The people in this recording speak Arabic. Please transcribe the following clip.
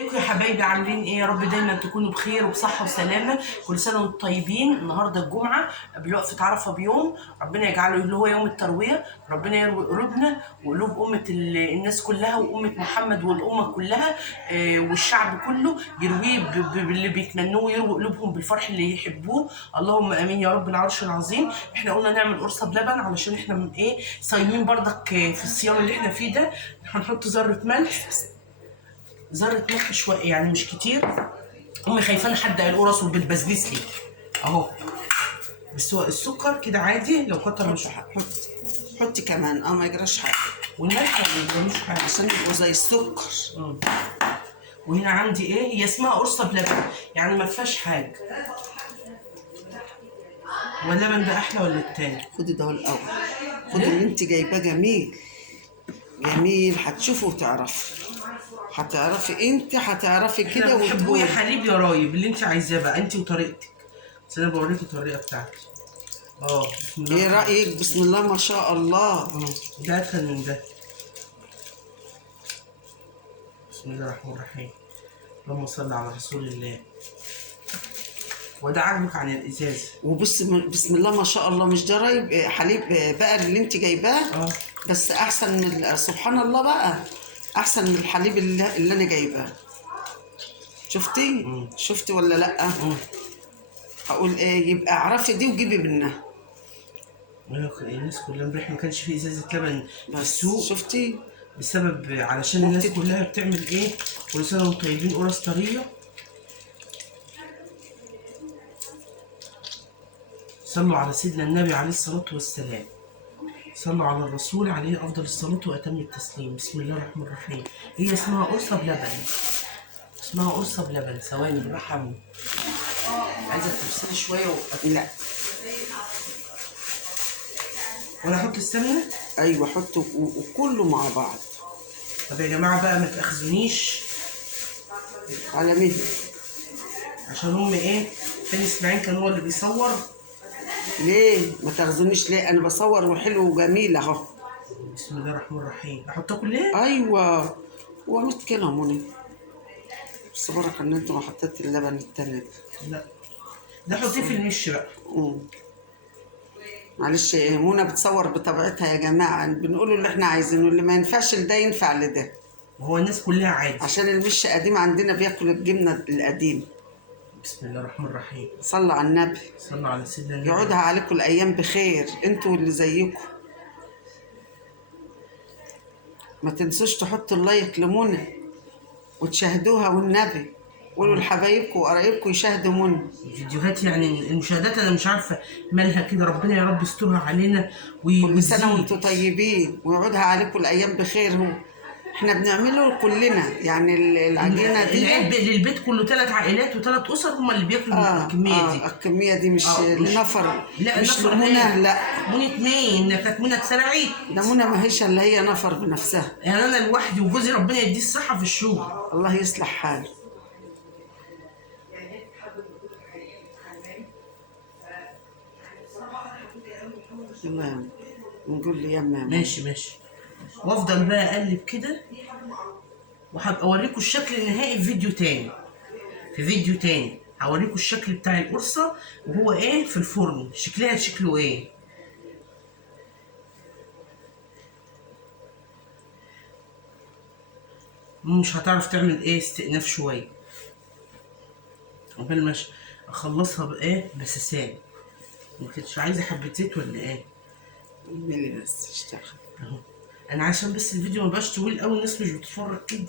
ازيكم يا حبايبي؟ عاملين ايه؟ يا رب دايما تكونوا بخير وبصحه وسلامه. كل سنه وانتم طيبين. النهارده الجمعه قبل وقفه عرفه بيوم، ربنا يجعله اللي هو يوم الترويه. ربنا يروي قلوبنا وقلوب امه الناس كلها وامه محمد والامه كلها، والشعب كله يرويه باللي بيتمنوه، ويروي قلوبهم بالفرح اللي يحبوه. اللهم امين يا رب العرش العظيم. احنا قلنا نعمل قرصه بلبن علشان احنا صايمين برضك في الصيام اللي احنا فيه ده. هنحط ذره ملح، ذرة ملح شوية يعني مش كتير. امي خايفاني حد القرص وبتبسبس لي اهو. بس هو السكر كده عادي، لو كتر مش حطي كمان ما يجراش حاجه. والملح ما بيعملوش حاجه عشان يبقوا زي السكر. وهنا عندي ايه، هي اسمها قرصه بلبن يعني ما فيهاش حاجه. واللبن ده احلى ولا التاني؟ خدي ده الاول، خدي اللي انت جايباه جميل جميل، هتشوفي هتعرفي انت هتعرفي كده بتحبوه يا حليب يا رايب اللي انت عايزاه بقى انت وطريقتك. بس انا بوريكي الطريقه بتاعتي. بسم الله. ايه رايك؟ بسم الله ما شاء الله. ده ادخل من ده. بسم الله الرحمن الرحيم. اللهم صل على رسول الله. وده عاجبك عن الازاز. بسم الله ما شاء الله. مش جرايب حليب بقر اللي انت جايباه؟ بس احسن من سبحان الله بقى، احسن من الحليب اللي انا جايباه. شفتي ولا لا؟ هقول ايه؟ يبقى اعرفي دي وجيبي منها. الناس كلها امبارح ما كانش في ازازه لبن في السوق. شفتي؟ بسبب علشان الناس كلها بتعمل ايه؟ كل سنه وانتم طيبين قرص طريه. صلوا على سيدنا النبي عليه الصلاه والسلام. صلوا على الرسول عليه افضل الصلاه واتم التسليم. بسم الله الرحمن الرحيم. هي اسمها قرصه بلبن، اسمها قرصه بلبن. ثواني بحمل، عايزه تفصلي شويه لا وانا احط السمنه. ايوه حطوا وكله مع بعض. طب يا جماعه بقى ما تاخذونيش على مهلي، عشان تاني اسماعيل كان هو اللي بيصور. ليه ما تاخذونيش؟ ليه؟ انا بصور وحلو وجميل اهو. بسم الله الرحمن الرحيم. احطها كلها؟ ايوه وعملت كده منى. بس بركه ان انت ما حطيت اللبن التاني ده. لا ده حطيه في المش بقى. معلش منى بتصور بطبيعتها يا جماعه، بنقول اللي احنا عايزينه، اللي ما ينفعش لده ينفع لده. وهو الناس كلها عادي عشان المش قديم عندنا بياكل الجبنه القديم. بسم الله الرحمن الرحيم. صلوا على النبي. صلوا على سيدنا النبي. يقعدها عليكم الايام بخير انتوا واللي زيكم. ما تنسوش تحطوا اللايك لمنى وتشاهدوها، والنبي قولوا لحبايبكم وقرايبكم يشاهدوا منى. الفيديوهات يعني المشاهدات انا مش عارفه مالها كده. ربنا يا رب يسترها علينا كل سنه وانتم طيبين ويقعدها عليكم الايام بخير. هو احنا بنعمله كلنا يعني العجينه دي. العيد للبيت كله 3 عائلات و3 اسر هم اللي بياكلوا الكميه دي. الكميه دي مش لنفر. لا مش لمنى، لا منى مين؟ كانت منى اتسرعت. ده منى ما هيش اللي هي نفر بنفسها. يعني انا لوحدي وجوزي ربنا يديه الصحه في الشغل. الله يصلح حاله. تمام نقول لي يما. ماشي. وافضل بقى اقلب كده، وهبقى اوريكم الشكل النهائي في فيديو تاني. هوريكم الشكل بتاع القرصه وهو في الفرن شكله ايه. مش هتعرف تعمل استئناف شويه قبل ما اخلصها بسسان. ما كنتش عايزه حبه زيت ولا ايه؟ اعملي بس اشتغل اهو. انا عشان بس الفيديو ما بقاش طويل قوي، الناس مش بتتفرج كده.